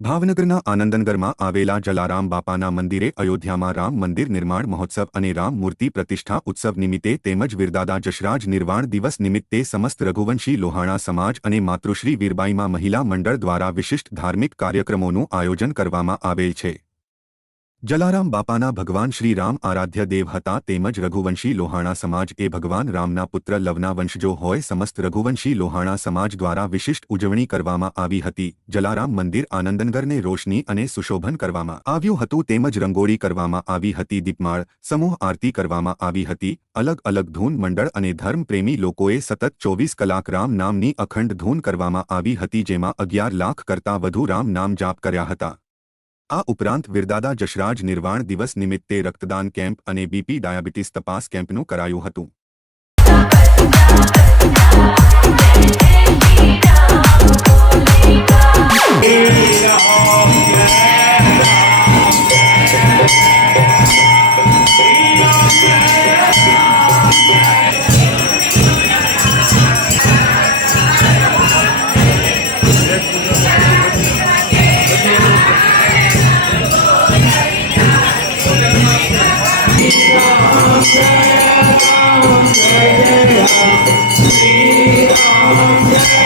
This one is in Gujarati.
ભાવનગરના આનંદનગરમાં આવેલા જલારામ બાપાના મંદિરે અયોધ્યામાં રામ મંદિર નિર્માણ મહોત્સવ અને રામ મૂર્તિ પ્રતિષ્ઠા ઉત્સવ નિમિત્તે તેમજ વીરદાદા જશરાજ નિર્વાણ દિવસ નિમિત્તે સમસ્ત રઘુવંશી લોહાણા સમાજ અને માતૃશ્રી વીરબાઈમાં મહિલા મંડળ દ્વારા વિશિષ્ટ ધાર્મિક કાર્યક્રમોનું આયોજન કરવામાં આવેલ છે। જલારામ બાપાના ભગવાન શ્રી રામ આરાધ્ય દેવ હતા તેમજ રઘુવંશી લોહાણા સમાજ એ ભગવાન રામના પુત્ર લવના વંશજો હોય। સમસ્ત રઘુવંશી લોહાણા સમાજ દ્વારા વિશિષ્ટ ઉજવણી કરવામાં આવી હતી। જલારામ મંદિર આનંદનગરને રોશની અને સુશોભન કરવામાં આવ્યું હતું તેમજ રંગોળી કરવામાં આવી હતી। દીપમાળ સમૂહ આરતી કરવામાં આવી હતી। અલગ અલગ ધૂન મંડળ અને ધર્મપ્રેમી લોકોએ સતત 24 કલાક રામ નામની અખંડ ધૂન કરવામાં આવી હતી જેમાં 11 લાખ કરતાં વધુ રામ નામ જાપ કર્યા હતા। આ ઉપરાંત વીરદાદા જશરાજ નિર્વાણ દિવસ નિમિત્તે રક્તદાન કેમ્પ અને બીપી ડાયાબિટીસ તપાસ કેમ્પનું કરાયું હતું। Jai Ram, Jai Ram, Jai Ram, Jai Ram.